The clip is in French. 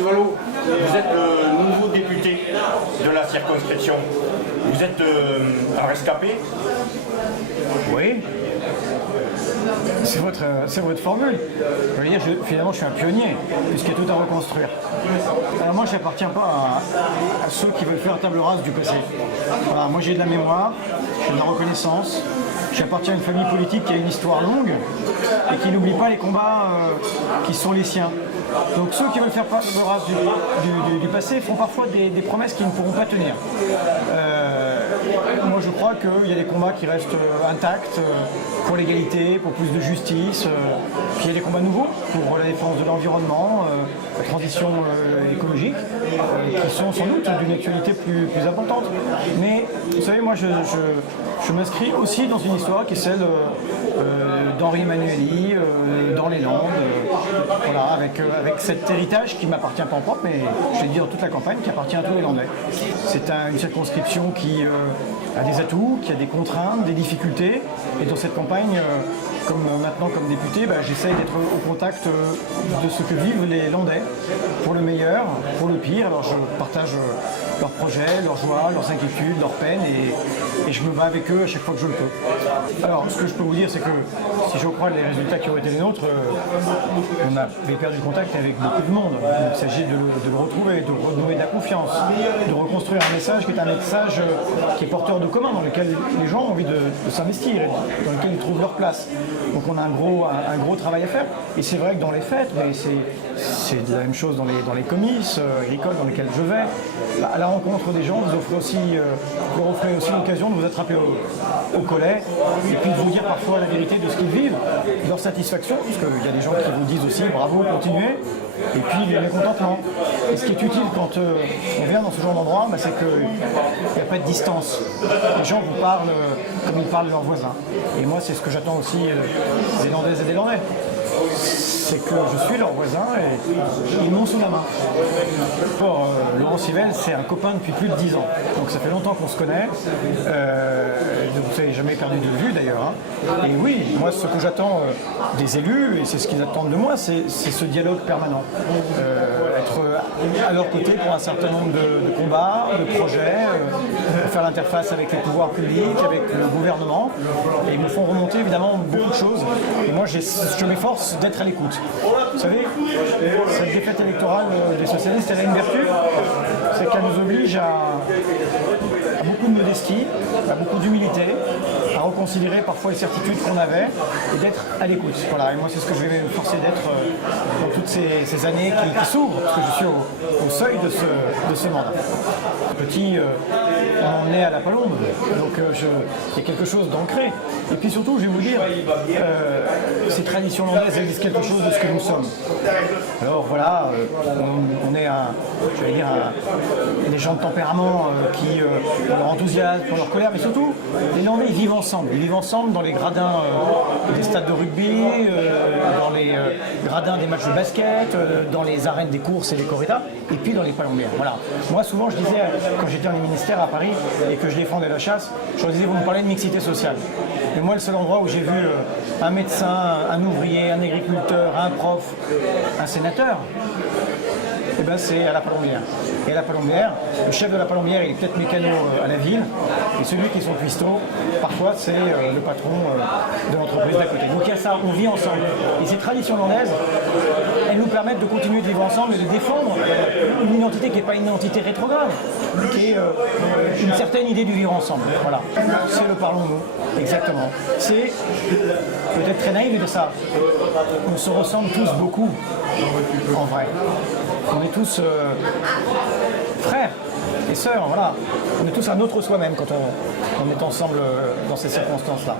Vous êtes le nouveau député de la circonscription. Vous êtes un rescapé? Oui. C'est votre formule. Je veux dire, finalement, je suis un pionnier, puisqu'il y a tout à reconstruire. Alors moi, je n'appartiens pas à ceux qui veulent faire table rase du passé. Voilà, moi, j'ai de la mémoire, j'ai de la reconnaissance. J'appartiens à une famille politique qui a une histoire longue et qui n'oublie pas les combats qui sont les siens. Donc ceux qui veulent faire table rase du passé font parfois des promesses qui ne pourront pas tenir. Moi, je crois qu'il y a des combats qui restent intacts pour l'égalité, pour plus de justice. Puis il y a des combats nouveaux pour la défense de l'environnement, la transition écologique, qui sont sans doute d'une actualité plus importante. Mais vous savez, moi, je m'inscris aussi dans une histoire qui est celle d'Henri Emmanuelli, dans les Landes, voilà, avec cet héritage qui ne m'appartient pas en propre, mais je vais dire toute la campagne, qui appartient à tous les Landais. C'est une circonscription qui a des atouts, qui a des contraintes, des difficultés, et dans cette campagne, maintenant comme député, j'essaye d'être au contact de ce que vivent les Landais, pour le meilleur, pour le pire. Alors je partage leurs projets, leurs joies, leurs inquiétudes, leurs peines, et je me bats avec eux à chaque fois que je le peux. Alors ce que je peux vous dire, c'est que si je crois les résultats qui ont été les nôtres, on avait perdu contact avec beaucoup de monde. Il s'agit de le retrouver, de renouer de la confiance, de reconstruire un message qui est un message qui est porteur de commun, dans lequel les gens ont envie de s'investir, dans lequel ils trouvent leur place. Donc on a un gros travail à faire. Et c'est vrai que dans les fêtes, mais c'est la même chose dans les comices agricoles dans lesquelles je vais. À la rencontre des gens, vous offrez aussi l'occasion de vous attraper au collet et puis de vous dire parfois la vérité de ce qu'ils vivent, leur satisfaction, parce qu'il y a des gens qui vous disent aussi bravo, continuez, et puis le mécontentement. Et ce qui est utile quand on vient dans ce genre d'endroit, c'est qu'il n'y a pas de distance. Les gens vous parlent comme ils parlent de leurs voisins. Et moi, c'est ce que j'attends aussi des Landaises et des Landais. C'est que je suis leur voisin et ils m'ont sous la main. Laurent Civelle, c'est un copain depuis plus de 10 ans. Donc ça fait longtemps qu'on se connaît. Vous n'avez jamais perdu de vue d'ailleurs. Et oui, moi ce que j'attends des élus, et c'est ce qu'ils attendent de moi, c'est ce dialogue permanent. Être à leur côté pour un certain nombre de combats, de projets, faire l'interface avec les pouvoirs publics, avec le gouvernement. Et ils me font remonter évidemment beaucoup de choses. Et moi je m'efforce d'être à l'écoute. Vous savez, cette défaite électorale des socialistes, elle a une vertu, c'est qu'elle nous oblige à beaucoup de modestie, à beaucoup d'humilité, à reconsidérer parfois les certitudes qu'on avait et d'être à l'écoute. Voilà, et moi c'est ce que je vais me forcer d'être dans toutes ces années qui s'ouvrent, parce que je suis au seuil de ce mandat. Petit, on est à la Palombe, donc il y a quelque chose d'ancré. Et puis surtout, je vais vous dire, ces traditions landaises, elles disent quelque chose de ce que nous sommes. Alors voilà, on est des gens de tempérament qui ont leur enthousiasme, ont leur colère, mais surtout, les Landais, ils vivent ensemble. Ils vivent ensemble dans les gradins des stades de rugby, dans les gradins des matchs de basket, dans les arènes des courses et des corridas, et puis dans les palombières. Voilà. Moi, souvent, je disais, quand j'étais dans les ministères à Paris et que je défendais la chasse, je leur disais, vous me parlez de mixité sociale. Et moi, le seul endroit où j'ai vu un médecin, un ouvrier, un agriculteur, un prof, un sénateur, c'est à la Palombière. Et à la Palombière, le chef de la Palombière, il est peut-être mécano à la ville, et celui qui est son cuistot, parfois c'est le patron de l'entreprise d'à côté. Donc il y a ça, on vit ensemble. Et ces traditions landaises, elles nous permettent de continuer de vivre ensemble et de défendre une identité qui n'est pas une identité rétrograde, qui est une certaine idée du vivre ensemble. Voilà. C'est le parlons-nous, exactement. C'est peut-être très naïf de ça. On se ressemble tous beaucoup, en vrai. On est tous frères et sœurs, voilà. On est tous un autre soi-même quand on est ensemble dans ces circonstances-là.